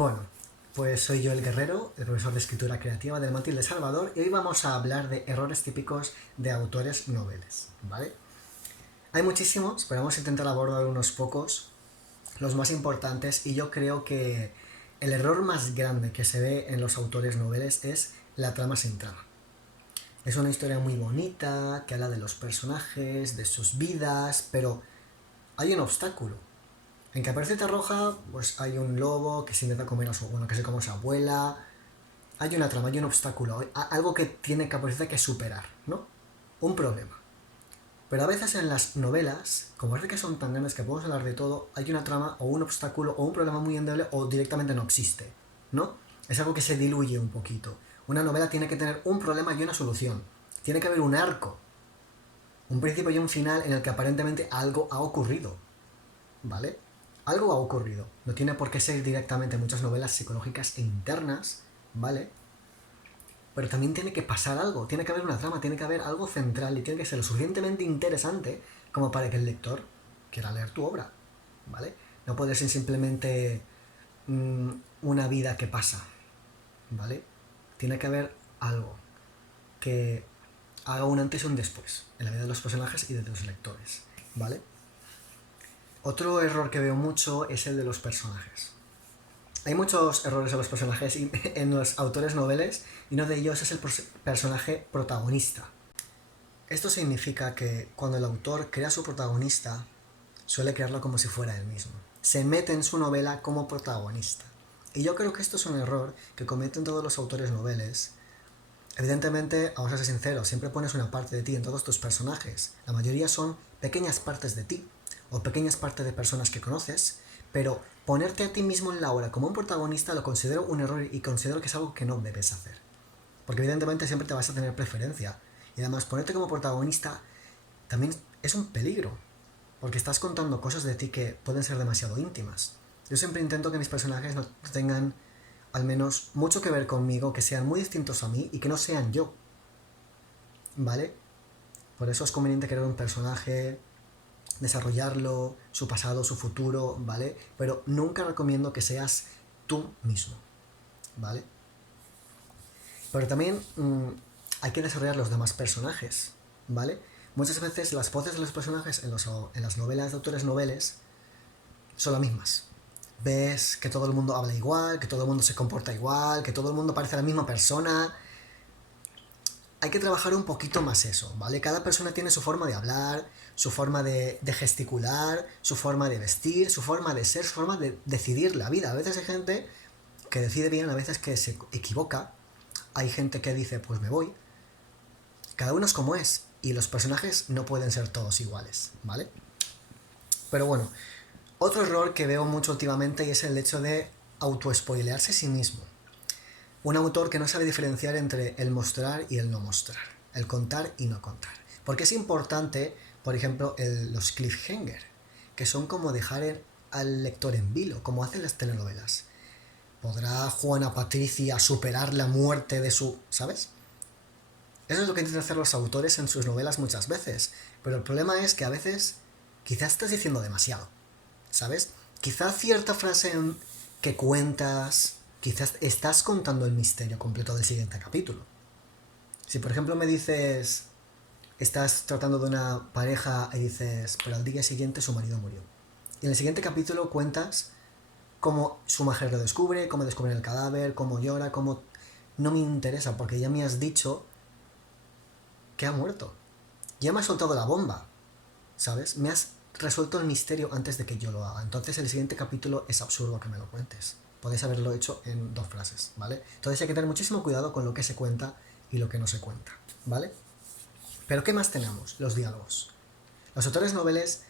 Bueno, pues soy yo el Guerrero, el profesor de escritura creativa del Matil de Salvador, y hoy vamos a hablar de errores típicos de autores noveles, ¿vale? Hay muchísimos, pero vamos a intentar abordar unos pocos, los más importantes, y yo creo que el error más grande que se ve en los autores noveles es la trama sin trama. Es una historia muy bonita, que habla de los personajes, de sus vidas, pero hay un obstáculo. En Caperucita Roja, pues hay un lobo que se intenta comer a su, bueno, que se come a su abuela. Hay una trama, hay un obstáculo, algo que tiene Caperucita que superar, ¿no? Un problema. Pero a veces en las novelas, como es que son tan grandes que podemos hablar de todo, hay una trama o un obstáculo o un problema muy endeble o directamente no existe, ¿no? Es algo que se diluye un poquito. Una novela tiene que tener un problema y una solución. Tiene que haber un arco, un principio y un final en el que aparentemente algo ha ocurrido, ¿vale? Algo ha ocurrido. No tiene por qué ser directamente muchas novelas psicológicas e internas, ¿vale? Pero también tiene que pasar algo, tiene que haber una trama, tiene que haber algo central y tiene que ser lo suficientemente interesante como para que el lector quiera leer tu obra, ¿vale? No puede ser simplemente una vida que pasa, ¿vale? Tiene que haber algo que haga un antes y un después en la vida de los personajes y de los lectores, ¿vale? Otro error que veo mucho es el de los personajes. Hay muchos errores en los personajes y en los autores noveles, y uno de ellos es el personaje protagonista. Esto significa que cuando el autor crea su protagonista, suele crearlo como si fuera él mismo. Se mete en su novela como protagonista. Y yo creo que esto es un error que cometen todos los autores noveles. Evidentemente, vamos a ser sinceros, siempre pones una parte de ti en todos tus personajes. La mayoría son pequeñas partes de ti, o pequeñas partes de personas que conoces, pero ponerte a ti mismo en la obra como un protagonista lo considero un error y considero que es algo que no debes hacer. Porque evidentemente siempre te vas a tener preferencia. Y además ponerte como protagonista también es un peligro, porque estás contando cosas de ti que pueden ser demasiado íntimas. Yo siempre intento que mis personajes no tengan al menos mucho que ver conmigo, que sean muy distintos a mí y que no sean yo, ¿vale? Por eso es conveniente crear un personaje, desarrollarlo, su pasado, su futuro, ¿vale? Pero nunca recomiendo que seas tú mismo, ¿vale? Pero también hay que desarrollar los demás personajes, ¿vale? Muchas veces las voces de los personajes en las novelas de autores noveles son las mismas. Ves que todo el mundo habla igual, que todo el mundo se comporta igual, que todo el mundo parece la misma persona. Hay que trabajar un poquito más eso, ¿vale? Cada persona tiene su forma de hablar, su forma de gesticular, su forma de vestir, su forma de ser, su forma de decidir la vida. A veces hay gente que decide bien, a veces que se equivoca. Hay gente que dice, pues me voy. Cada uno es como es, y los personajes no pueden ser todos iguales, ¿vale? Pero bueno, otro error que veo mucho últimamente y es el hecho de autoespoilearse a sí mismo. Un autor que no sabe diferenciar entre el mostrar y el no mostrar, el contar y no contar. Porque es importante, por ejemplo, los cliffhanger, que son como dejar al lector en vilo, como hacen las telenovelas. ¿Podrá Juana Patricia superar la muerte de su... ¿sabes? Eso es lo que intentan hacer los autores en sus novelas muchas veces. Pero el problema es que a veces quizás estás diciendo demasiado, ¿sabes? Quizás cierta frase que cuentas, quizás estás contando el misterio completo del siguiente capítulo. Si por ejemplo me dices, estás tratando de una pareja y dices, pero al día siguiente su marido murió. Y en el siguiente capítulo cuentas cómo su mujer lo descubre, cómo descubren el cadáver, cómo llora, cómo... No me interesa porque ya me has dicho que ha muerto. Ya me has soltado la bomba, ¿sabes? Me has resuelto el misterio antes de que yo lo haga. Entonces el siguiente capítulo es absurdo que me lo cuentes. Podéis haberlo hecho en 2 frases, ¿vale? Entonces hay que tener muchísimo cuidado con lo que se cuenta y lo que no se cuenta, ¿vale? Pero ¿qué más tenemos? Los diálogos. Los autores noveles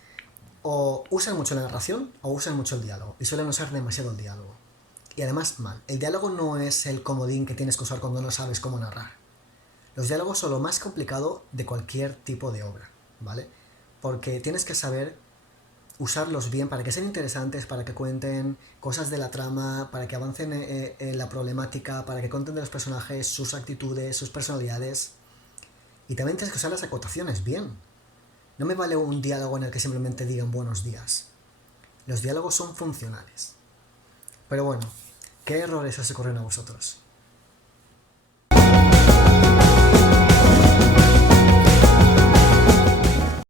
o usan mucho la narración o usan mucho el diálogo, y suelen usar demasiado el diálogo. Y además mal. El diálogo no es el comodín que tienes que usar cuando no sabes cómo narrar. Los diálogos son lo más complicado de cualquier tipo de obra, ¿vale? Porque tienes que saber usarlos bien para que sean interesantes, para que cuenten cosas de la trama, para que avancen en la problemática, para que cuenten de los personajes, sus actitudes, sus personalidades. Y también tienes que usar las acotaciones bien. No me vale un diálogo en el que simplemente digan buenos días. Los diálogos son funcionales. Pero bueno, ¿Qué errores os ocurren a vosotros?